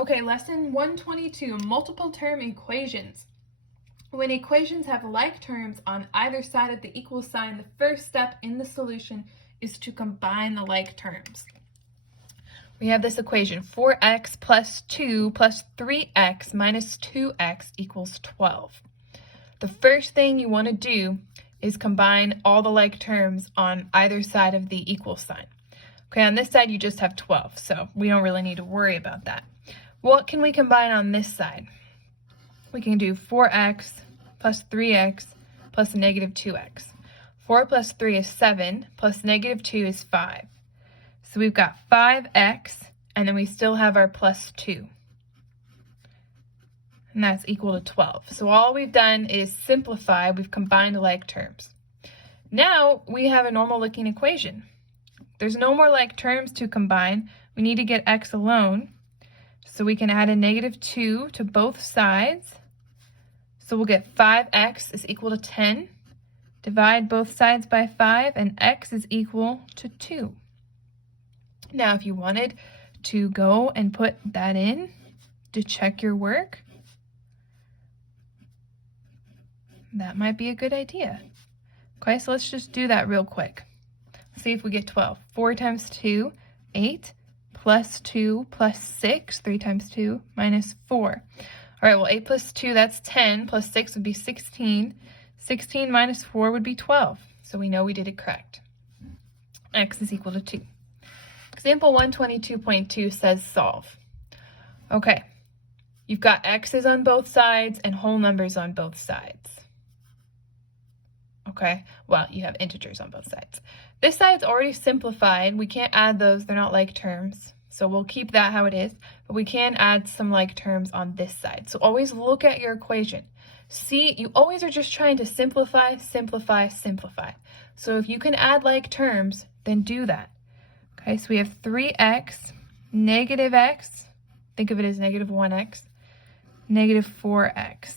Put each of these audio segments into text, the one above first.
Okay, lesson 122, multiple term equations. When equations have like terms on either side of the equal sign, the first step in the solution is to combine the like terms. We have this equation, 4x plus 2 plus 3x minus 2x equals 12. The first thing you want to do is combine all the like terms on either side of the equal sign. Okay, on this side you just have 12, so we don't really need to worry about that. What can we combine on this side? We can do 4x plus 3x plus negative 2x. 4 plus 3 is 7, plus negative 2 is 5. So we've got 5x, and then we still have our plus 2. And that's equal to 12. So all we've done is simplify. We've combined like terms. Now we have a normal looking equation. There's no more like terms to combine. We need to get x alone. So we can add a negative 2 to both sides. So we'll get 5x is equal to 10. Divide both sides by 5, and x is equal to 2. Now, if you wanted to go and put that in to check your work, that might be a good idea. Okay, so let's just do that real quick. See if we get 12. 4 times 2, 8, plus 2 plus 6, 3 times 2, minus 4. All right, well, 8 plus 2, that's 10, plus 6 would be 16. 16 minus 4 would be 12, so we know we did it correct. X is equal to 2. Example 122.2 says solve. Okay, you've got x's on both sides and whole numbers on both sides. Okay, well, you have integers on both sides. This side's already simplified. We can't add those, they're not like terms. So we'll keep that how it is, but we can add some like terms on this side. So always look at your equation. See, you always are just trying to simplify, simplify, simplify. So if you can add like terms, then do that. Okay, so we have 3x, negative x, think of it as negative 1x, negative 4x.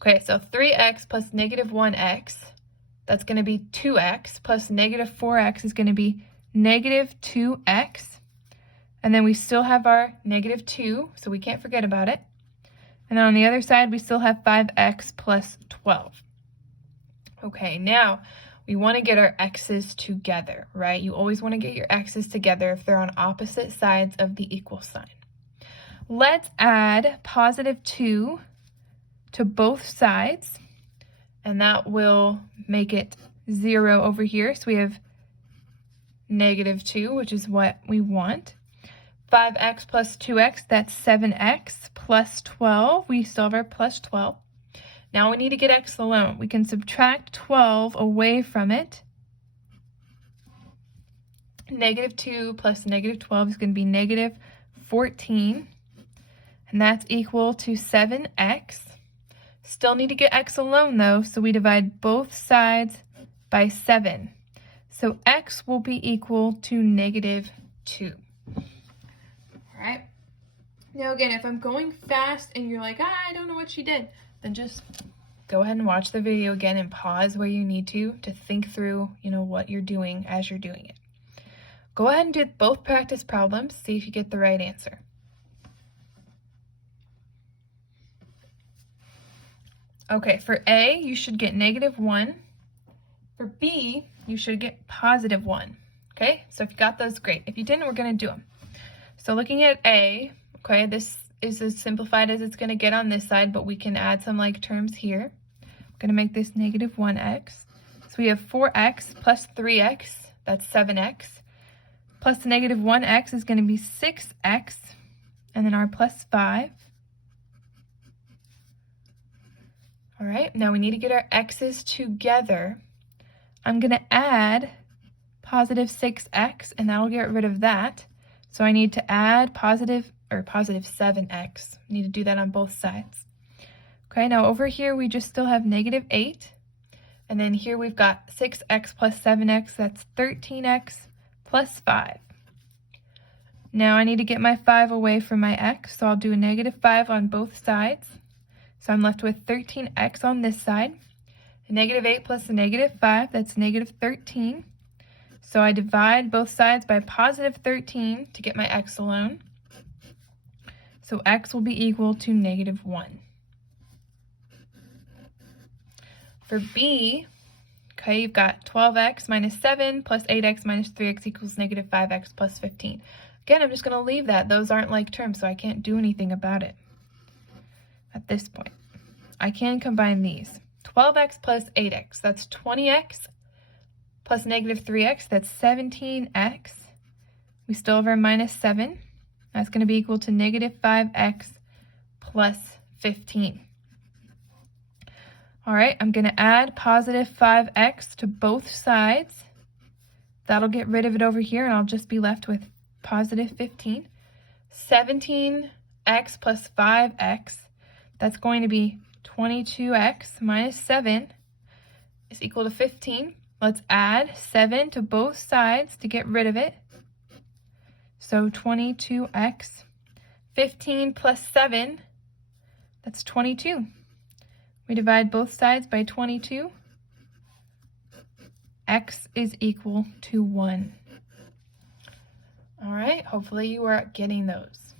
Okay, so 3x plus negative 1x, that's going to be 2x, plus negative 4x is going to be negative 2x. And then we still have our negative 2, so we can't forget about it. And then on the other side, we still have 5x plus 12. Okay, now we want to get our x's together, right? You always want to get your x's together if they're on opposite sides of the equal sign. Let's add positive 2 to both sides, and that will make it 0 over here. So we have negative 2, which is what we want. 5x plus 2x, that's 7x plus 12. We still have our plus 12. Now we need to get x alone. We can subtract 12 away from it. Negative 2 plus negative 12 is going to be negative 14. And that's equal to 7x. Still need to get x alone though, so we divide both sides by 7. So x will be equal to negative 2. All right. Now again, if I'm going fast and you're like, I don't know what she did, then just go ahead and watch the video again and pause where you need to think through, what you're doing as you're doing it. Go ahead and do both practice problems, see if you get the right answer. Okay, for A, you should get negative 1. For B, you should get positive 1. Okay, so if you got those, great. If you didn't, we're going to do them. So looking at A, okay, this is as simplified as it's going to get on this side, but we can add some like terms here. I'm going to make this negative 1x. So we have 4x plus 3x, that's 7x. Plus negative 1x is going to be 6x, and then our plus 5. All right, now we need to get our x's together. I'm going to add positive 6x, and that'll get rid of that. So I need to add positive 7x. I need to do that on both sides. Okay, now over here we just still have negative 8. And then here we've got 6x plus 7x, that's 13x plus 5. Now I need to get my 5 away from my x, so I'll do a negative 5 on both sides. So I'm left with 13x on this side. A negative 8 plus a negative 5, that's negative 13. So I divide both sides by positive 13 to get my x alone. So x will be equal to -1. For b, okay, you've got 12x minus 7 plus 8x minus 3x equals -5x plus 15. Again, I'm just going to leave that. Those aren't like terms, so I can't do anything about it at this point. I can combine these. 12x plus 8x, that's 20x plus -3x, that's 17x. We still have our minus 7. That's going to be equal to -5x plus 15. All right, I'm going to add positive 5x to both sides. That'll get rid of it over here, and I'll just be left with positive 15. 17x plus 5x, that's going to be 22x minus 7 is equal to 15. Let's add 7 to both sides to get rid of it. So 22x. 15 plus 7, that's 22. We divide both sides by 22. X is equal to 1. All right, hopefully you are getting those.